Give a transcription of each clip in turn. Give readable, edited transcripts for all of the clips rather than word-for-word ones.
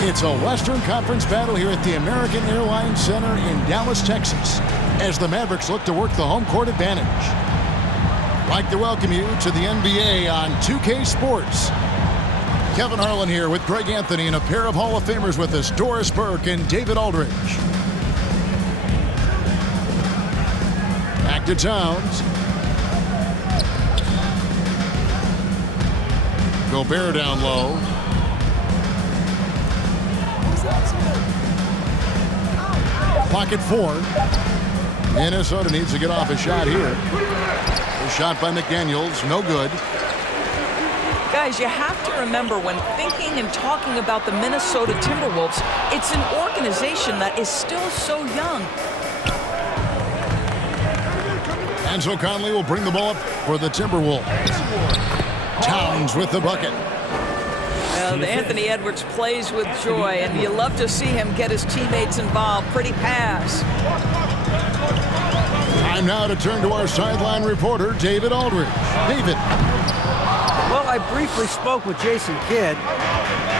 It's a Western Conference battle here at the American Airlines Center in Dallas, Texas, as the Mavericks look to work the home court advantage. I'd like to welcome you to the NBA on 2K Sports. Kevin Harlan here with Greg Anthony and a pair of Hall of Famers with us, Doris Burke and David Aldridge. Back to Towns. Gobert down low. Pocket 4. Minnesota needs to get off a shot here. A shot by McDaniels, no good. Guys, you have to remember when thinking and talking about the Minnesota Timberwolves, it's an organization that is still so young. And so Conley will bring the ball up for the Timberwolves. Towns with the bucket. Anthony Edwards plays with joy, and you love to see him get his teammates involved. Pretty pass. Time now to turn to our sideline reporter, David Aldridge. David. Well, I briefly spoke with Jason Kidd.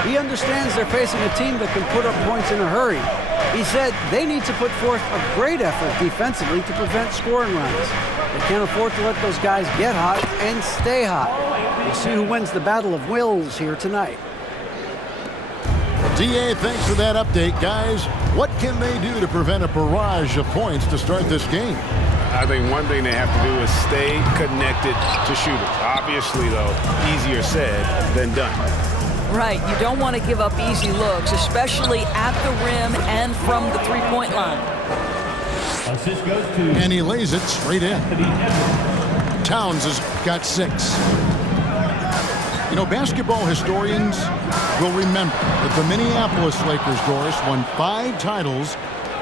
He understands they're facing a team that can put up points in a hurry. He said they need to put forth a great effort defensively to prevent scoring runs. They can't afford to let those guys get hot and stay hot. We'll see who wins the battle of wills here tonight. DA, thanks for that update, guys. What can they do to prevent a barrage of points to start this game? I think one thing they have to do is stay connected to shooters. Obviously, though, easier said than done. Right, you don't want to give up easy looks, especially at the rim and from the three-point line. Assist goes to and he lays it straight in. Towns has got 6. You know, basketball historians will remember that the Minneapolis Lakers, Doris, won 5 titles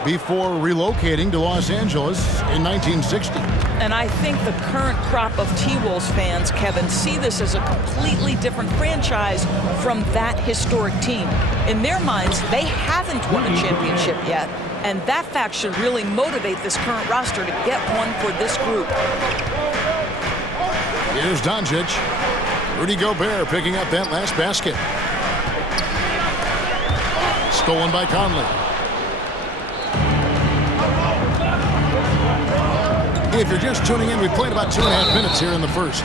before relocating to Los Angeles in 1960. And I think the current crop of T-Wolves fans, Kevin, see this as a completely different franchise from that historic team. In their minds, they haven't won a championship yet, and that fact should really motivate this current roster to get one for this group. Here's Doncic. Rudy Gobert picking up that last basket. Stolen by Conley. If you're just tuning in, we played about 2.5 minutes here in the first.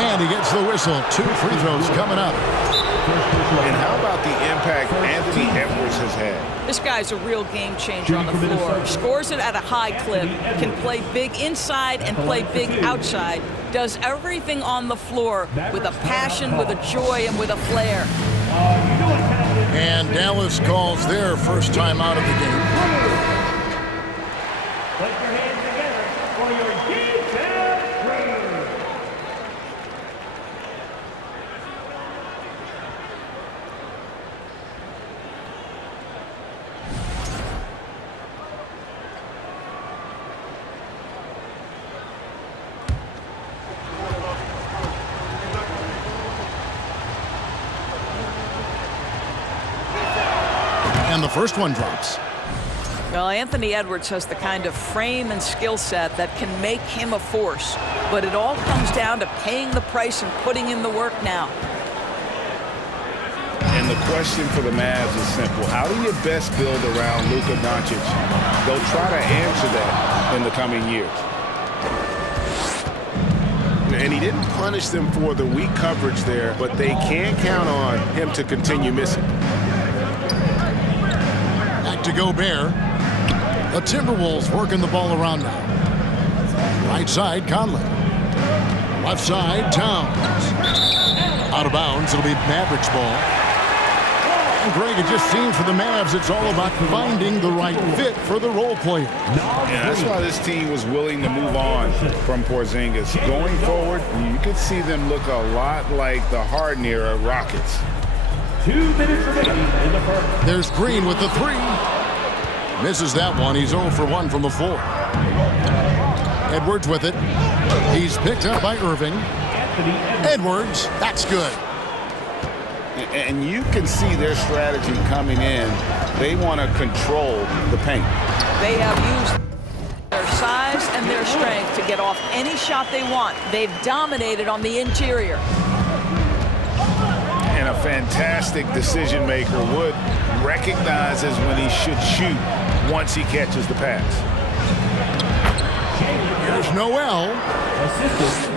And he gets the whistle. 2 free throws coming up. And how about the impact Anthony Edwards has had? This guy's a real game changer on the floor. Scores it at a high clip, can play big inside and play big outside. Does everything on the floor with a passion, with a joy, and with a flair. And Dallas calls their first time out of the game. Put your hands together for your defense crew. And the first one drops. Well, Anthony Edwards has the kind of frame and skill set that can make him a force. But it all comes down to paying the price and putting in the work now. And the question for the Mavs is simple. How do you best build around Luka Doncic? They'll try to answer that in the coming years. And he didn't punish them for the weak coverage there, but they can count on him to continue missing. Back to Gobert. The Timberwolves working the ball around now. Right side, Conley. Left side, Towns. Out of bounds, it'll be Mavericks ball. And Greg, it just seems for the Mavs, it's all about finding the right fit for the role player. Yeah, that's why this team was willing to move on from Porzingis. Going forward, you could see them look a lot like the Harden era Rockets. 2 minutes remaining in the first. There's Green with the 3. Misses that one. He's 0 for 1 from the floor. Edwards with it. He's picked up by Irving. Edwards, that's good. And you can see their strategy coming in. They want to control the paint. They have used their size and their strength to get off any shot they want. They've dominated on the interior. And a fantastic decision maker. Wood recognizes when he should shoot once he catches the pass. Here's Noel.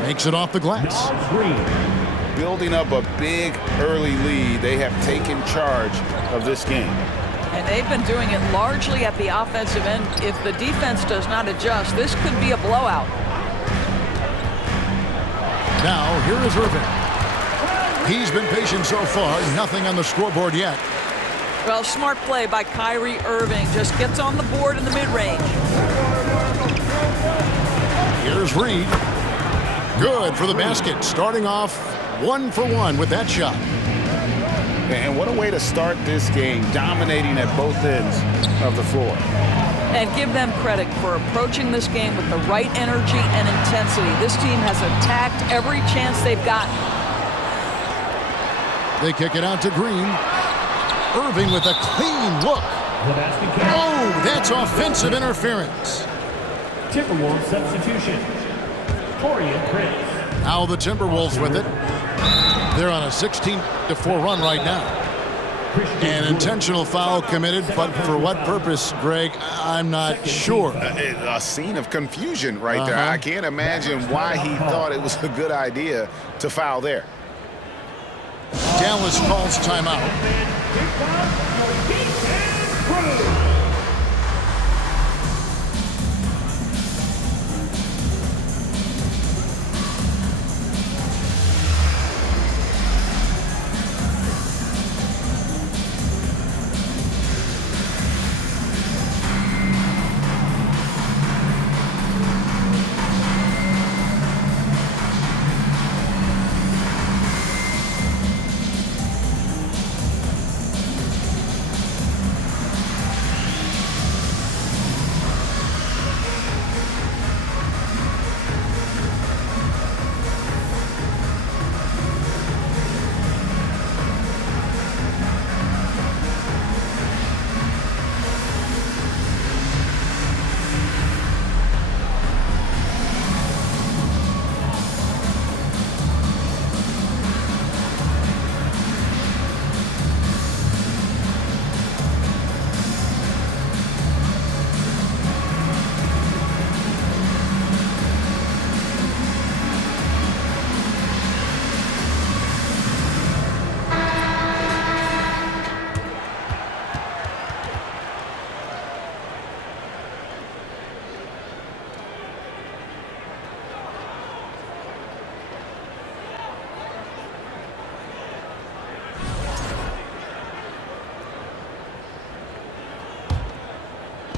Makes it off the glass. Building up a big early lead, they have taken charge of this game. And they've been doing it largely at the offensive end. If the defense does not adjust, this could be a blowout. Now, here is Irving. He's been patient so far. Nothing on the scoreboard yet. Well, smart play by Kyrie Irving. Just gets on the board in the mid-range. Here's Reed. Good for the basket. Starting off 1 for 1 with that shot. And what a way to start this game, dominating at both ends of the floor. And give them credit for approaching this game with the right energy and intensity. This team has attacked every chance they've gotten. They kick it out to Green. Irving with a clean look. Oh, that's offensive interference. Timberwolves substitution. Torian Prince. Now the Timberwolves with it. They're on a 16-4 run right now. An intentional foul committed, but for what purpose, Greg, I'm not sure. A scene of confusion right there. I can't imagine why he thought it was a good idea to foul there. Dallas calls timeout.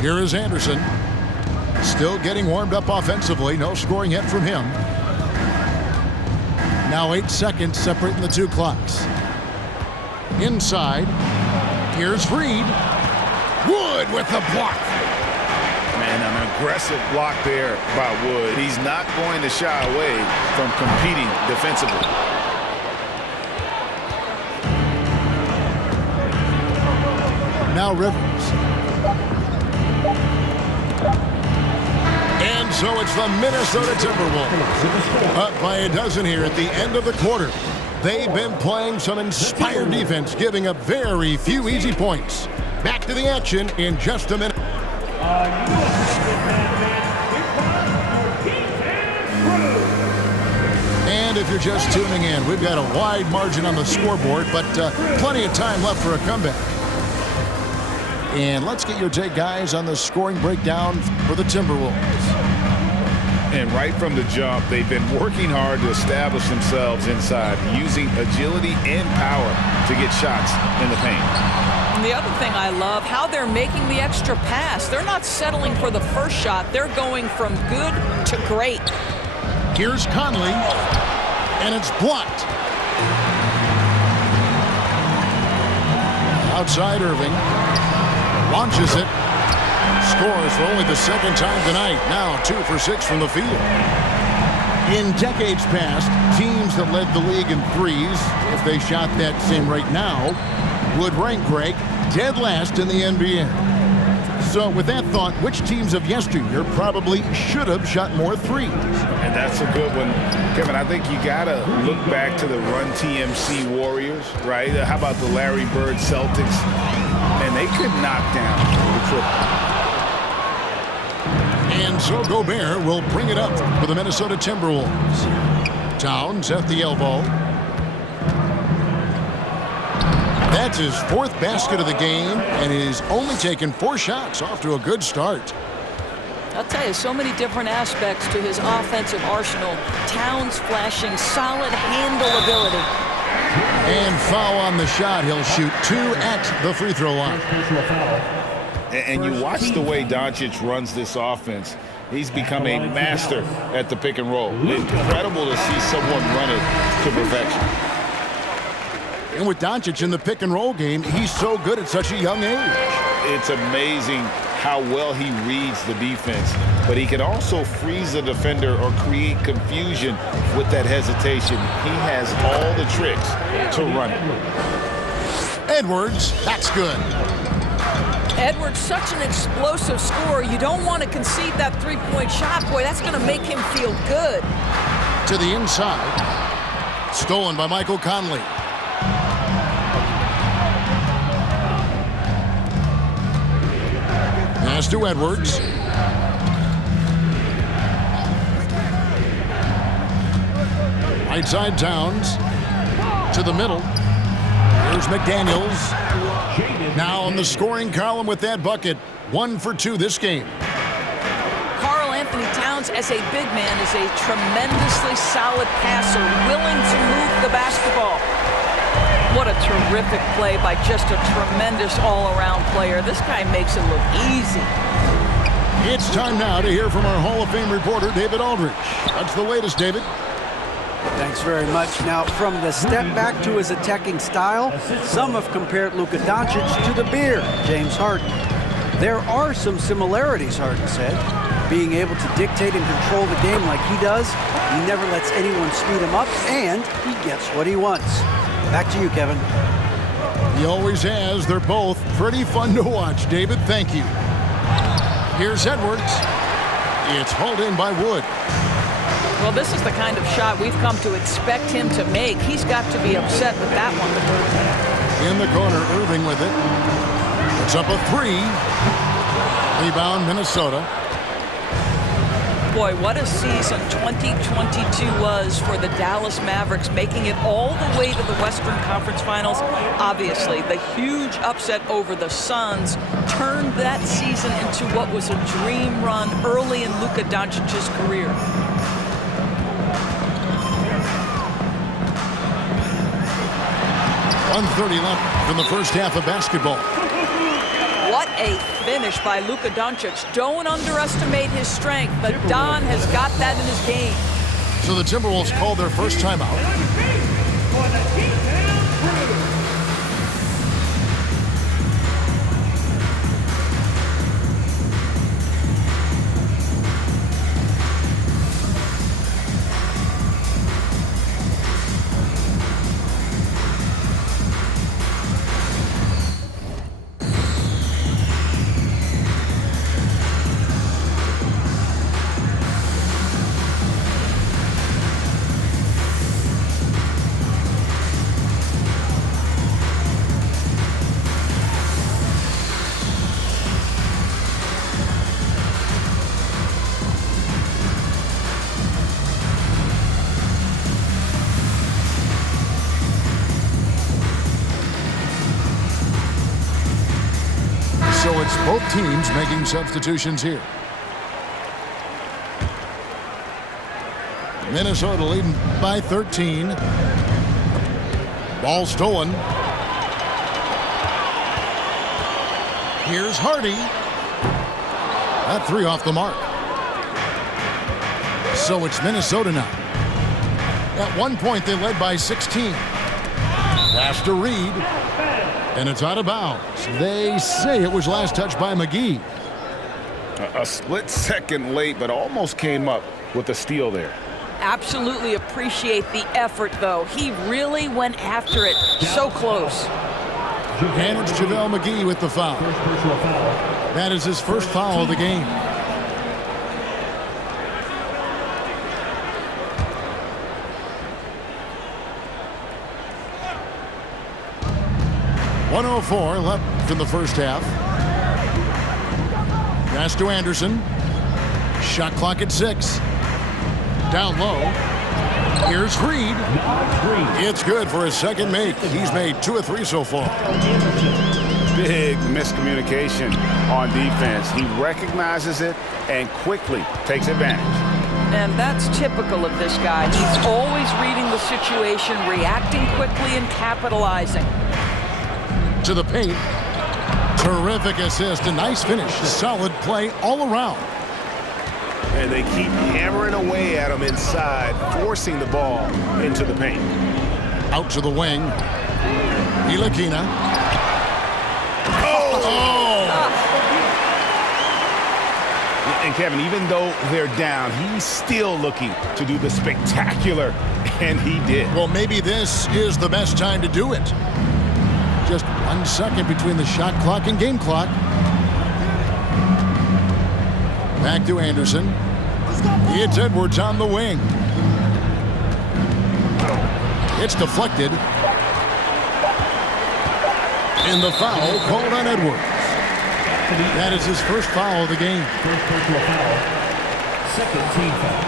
Here is Anderson. Still getting warmed up offensively. No scoring yet from him. Now 8 seconds separating the two clocks. Inside. Here's Reed. Wood with the block. Man, an aggressive block there by Wood. He's not going to shy away from competing defensively. Now Rivers. And so it's the Minnesota Timberwolves up by a dozen here at the end of the quarter. They've been playing some inspired defense, giving up very few easy points. Back to the action in just a minute. And if you're just tuning in, we've got a wide margin on the scoreboard, but plenty of time left for a comeback. And let's get your take, guys, on the scoring breakdown for the Timberwolves. And right from the jump, they've been working hard to establish themselves inside, using agility and power to get shots in the paint. And the other thing I love, how they're making the extra pass. They're not settling for the first shot. They're going from good to great. Here's Conley, and it's blocked. Outside Irving. Launches it. Scores for only the second time tonight. Now 2 for 6 from the field. In decades past, teams that led the league in threes, if they shot that same rate now, would rank, Greg, dead last in the NBA. So with that thought, which teams of yesteryear probably should have shot more threes? And that's a good one. Kevin, I think you got to look back to the Run TMC Warriors, right? How about the Larry Bird Celtics? And they could knock down the triple. And so Gobert will bring it up for the Minnesota Timberwolves. Towns at the elbow. That's his 4th basket of the game, and he's only taken 4 shots, off to a good start. I'll tell you, so many different aspects to his offensive arsenal. Towns flashing solid handle ability. And foul on the shot. He'll shoot 2 at the free throw line. And you watch the way Doncic runs this offense. He's become a master at the pick and roll. Incredible to see someone run it to perfection. And with Doncic in the pick and roll game, he's so good at such a young age. It's amazing how well he reads the defense, but he can also freeze a defender or create confusion with that hesitation. He has all the tricks to run it. Edwards, that's good. Edwards, such an explosive scorer. You don't want to concede that three-point shot. Boy, that's going to make him feel good. To the inside. Stolen by Michael Conley. Pass to Edwards. Right side Towns. To the middle. Here's McDaniels. Now on the scoring column with that bucket. 1 for 2 this game. Karl Anthony Towns, as a big man, is a tremendously solid passer, willing to move the basketball. What a terrific play by just a tremendous all-around player. This guy makes it look easy. It's time now to hear from our Hall of Fame reporter, David Aldridge. What's the latest, David? Thanks very much. Now, from the step back to his attacking style, some have compared Luka Doncic to the bear, James Harden. There are some similarities, Harden said. Being able to dictate and control the game like he does, he never lets anyone speed him up, and he gets what he wants. Back to you, Kevin. He always has. They're both pretty fun to watch, David. Thank you. Here's Edwards. It's hauled in by Wood. Well, this is the kind of shot we've come to expect him to make. He's got to be upset with that one. In the corner, Irving with it. It's up a 3. Rebound, Minnesota. Boy, what a season 2022 was for the Dallas Mavericks, making it all the way to the Western Conference Finals. Obviously, the huge upset over the Suns turned that season into what was a dream run early in Luka Doncic's career. .130 left in the first half of basketball. What a finish by Luka Doncic. Don't underestimate his strength. The Don has got that in his game. So the Timberwolves called their first timeout. So it's both teams making substitutions here. Minnesota leading by 13. Ball stolen. Here's Hardy. That 3 off the mark. So it's Minnesota now. At one point they led by 16. Pass to Reed. And it's out of bounds. They say it was last touched by McGee. A split second late, but almost came up with a steal there. Absolutely appreciate the effort, though. He really went after it. So close. And it's JaVale McGee with the foul. First personal foul. That is his first foul of the game. .104 left in the first half. Pass to Anderson. Shot clock at 6. Down low. Here's Reed. It's good for his second make. He's made 2 of 3 so far. Big miscommunication on defense. He recognizes it and quickly takes advantage. And that's typical of this guy. He's always reading the situation, reacting quickly, and capitalizing. To the paint. Terrific assist. A nice finish. Solid play all around. And they keep hammering away at him inside, forcing the ball into the paint. Out to the wing. Ntilikina. And Kevin, even though they're down, he's still looking to do the spectacular, and he did. Well, maybe this is the best time to do it. Just 1 second between the shot clock and game clock. Back to Anderson. It's Edwards on the wing. It's deflected. And the foul called on Edwards. That is his first foul of the game. First personal foul. Second team foul.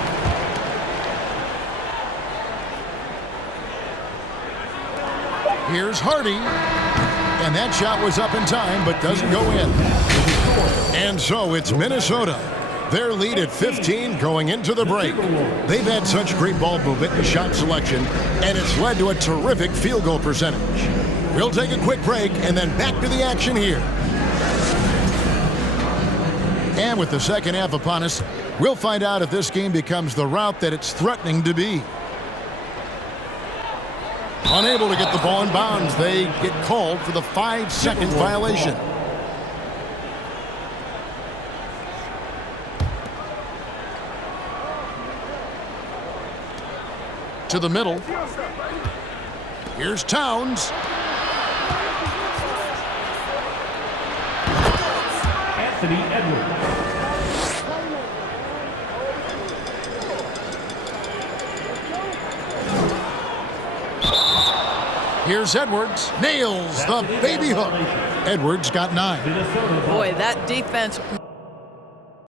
Here's Hardy. And that shot was up in time, but doesn't go in. And so it's Minnesota. Their lead at 15 going into the break. They've had such great ball movement and shot selection, and it's led to a terrific field goal percentage. We'll take a quick break and then back to the action here. And with the second half upon us, we'll find out if this game becomes the route that it's threatening to be. Unable to get the ball in bounds, they get called for the 5-second violation. To the middle. Here's Towns. Anthony Edwards. Here's Edwards. Nails the baby hook. Edwards got 9. Boy, that defense